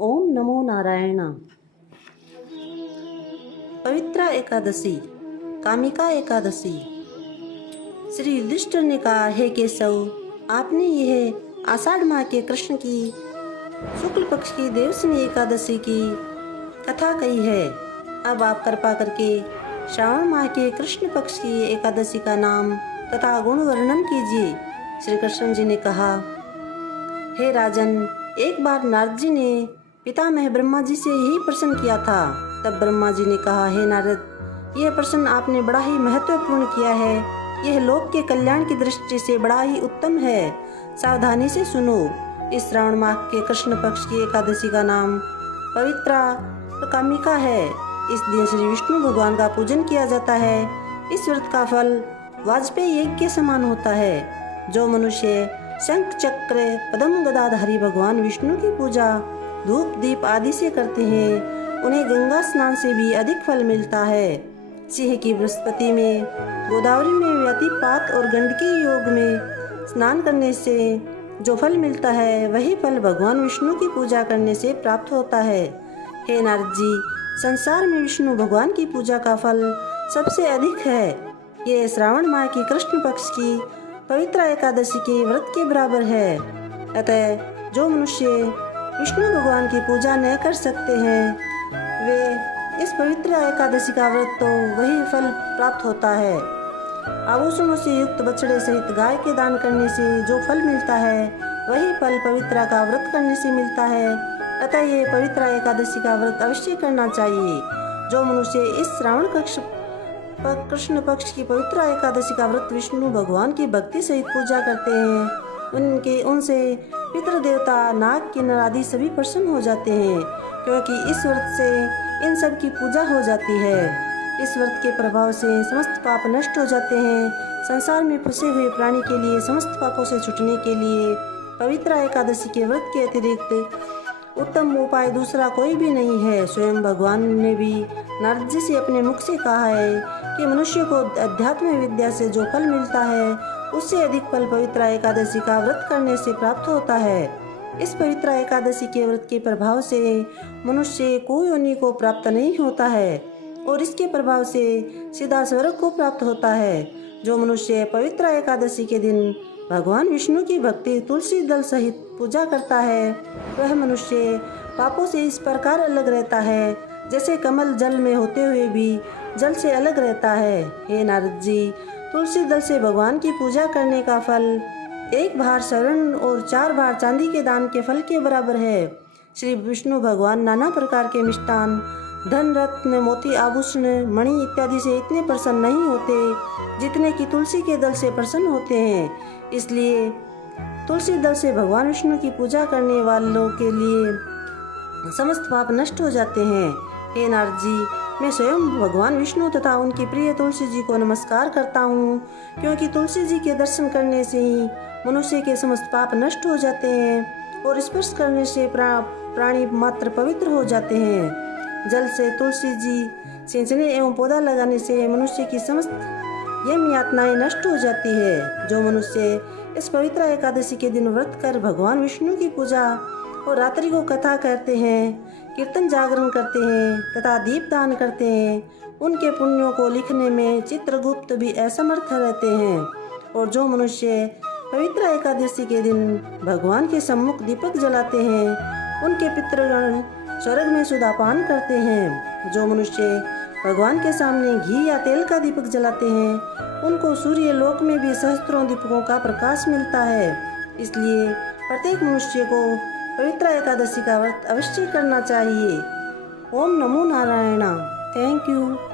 ओम नमो नारायण। पवित्रा एकादशी, कामिका एकादशी। श्री युधिष्ठिर ने कहा, हे केशव, आपने यह आषाढ़ माह के कृष्ण की शुक्ल पक्ष की देवशनी एकादशी की कथा कही है। अब आप कृपा करके श्रावण माह के कृष्ण पक्ष की एकादशी का नाम तथा गुण वर्णन कीजिए। श्री कृष्ण जी ने कहा, हे राजन, एक बार नारद जी ने पितामह ब्रह्मा जी से यही प्रश्न किया था। तब ब्रह्मा जी ने कहा, हे नारद, यह प्रश्न आपने बड़ा ही महत्वपूर्ण किया है। यह लोक के कल्याण की दृष्टि से बड़ा ही उत्तम है। सावधानी से सुनो। इस श्रावण माह के कृष्ण पक्ष की एकादशी का नाम पवित्रा और कामिका है। इस दिन श्री विष्णु भगवान का पूजन किया जाता है। इस व्रत का फल वाजपेयी यज्ञ के समान होता है। जो मनुष्य शंख चक्र पद्म गदाधारी भगवान विष्णु की पूजा धूप दीप आदि से करते हैं, उन्हें गंगा स्नान से भी अधिक फल मिलता है। सिंह की बृहस्पति में, गोदावरी में व्यतिपात और गंडकी योग में स्नान करने से जो फल मिलता है, वही फल भगवान विष्णु की पूजा करने से प्राप्त होता है। हे नारद जी, संसार में विष्णु भगवान की पूजा का फल सबसे अधिक है। ये श्रावण माह की कृष्ण पक्ष की पवित्रा एकादशी के व्रत के बराबर है। अतः जो मनुष्य विष्णु भगवान की पूजा न कर सकते हैं, वे इस पवित्र एकादशी का व्रत तो वही फल प्राप्त होता है। आभूषणों से युक्त बछड़े सहित गाय के दान करने से जो फल मिलता है, वही फल पवित्रा का व्रत करने से मिलता है। अतः ये पवित्रा एकादशी का व्रत अवश्य करना चाहिए। जो मनुष्य इस श्रावण कृष्ण पक्ष की पवित्र एकादशी का व्रत विष्णु भगवान की भक्ति सहित पूजा करते हैं, उनसे पितृ देवता नाग किन्नर आदि सभी प्रसन्न हो जाते हैं, क्योंकि इस व्रत से इन सब की पूजा हो जाती है। इस व्रत के प्रभाव से समस्त पाप नष्ट हो जाते हैं। संसार में फंसे हुए प्राणी के लिए समस्त पापों से छूटने के लिए पवित्र एकादशी के व्रत के अतिरिक्त उत्तम उपाय दूसरा कोई भी नहीं है। स्वयं भगवान ने भी नारद जी से अपने मुख से कहा है कि मनुष्य को अध्यात्म विद्या से जो फल मिलता है, उससे अधिक फल पवित्र एकादशी का व्रत करने से प्राप्त होता है। इस पवित्र एकादशी के व्रत के प्रभाव से मनुष्य कोई योनि को प्राप्त नहीं होता है और इसके प्रभाव से सीधा स्वर्ग को प्राप्त होता है। जो मनुष्य पवित्र एकादशी के दिन भगवान विष्णु की भक्ति तुलसी दल सहित पूजा करता है, वह मनुष्य पापों से इस प्रकार अलग रहता है जैसे कमल जल में होते हुए भी जल से अलग रहता है। हे नारद जी, तुलसी दल से भगवान की पूजा करने का फल 1 भार स्वर्ण और 4 भार चांदी के दान के फल के बराबर है। श्री विष्णु भगवान नाना प्रकार के मिष्टान, धन रत्न मोती आभूषण मणि इत्यादि से इतने प्रसन्न नहीं होते जितने कि तुलसी के दल से प्रसन्न होते हैं। इसलिए तुलसी दल से भगवान विष्णु की पूजा करने वालों के लिए समस्त पाप नष्ट हो जाते हैं। हे नारद जी, मैं स्वयं भगवान विष्णु तथा उनकी प्रिय तुलसी जी को नमस्कार करता हूँ, क्योंकि तुलसी जी के दर्शन करने से ही मनुष्य के समस्त पाप नष्ट हो जाते हैं और स्पर्श करने से प्राणी मात्र पवित्र हो जाते हैं। जल से तुलसी जी सिंचने एवं पौधा लगाने से मनुष्य की समस्त यम यातनाएं नष्ट हो जाती है। जो मनुष्य इस पवित्र एकादशी के दिन व्रत कर भगवान विष्णु की पूजा और रात्रि को कथा करते हैं, कीर्तन जागरण करते हैं तथा दीप दान करते हैं, उनके पुण्यों को लिखने में चित्रगुप्त भी असमर्थ रहते हैं। और जो मनुष्य पवित्र एकादशी के दिन भगवान के सम्मुख दीपक जलाते हैं, उनके पितृगण स्वर्ग में सुधापान करते हैं। जो मनुष्य भगवान के सामने घी या तेल का दीपक जलाते हैं, उनको सूर्य लोक में भी सहस्त्रों दीपकों का प्रकाश मिलता है। इसलिए प्रत्येक मनुष्य को पवित्र एकादशी का व्रत अवश्य करना चाहिए। ओम नमो नारायण। Thank you.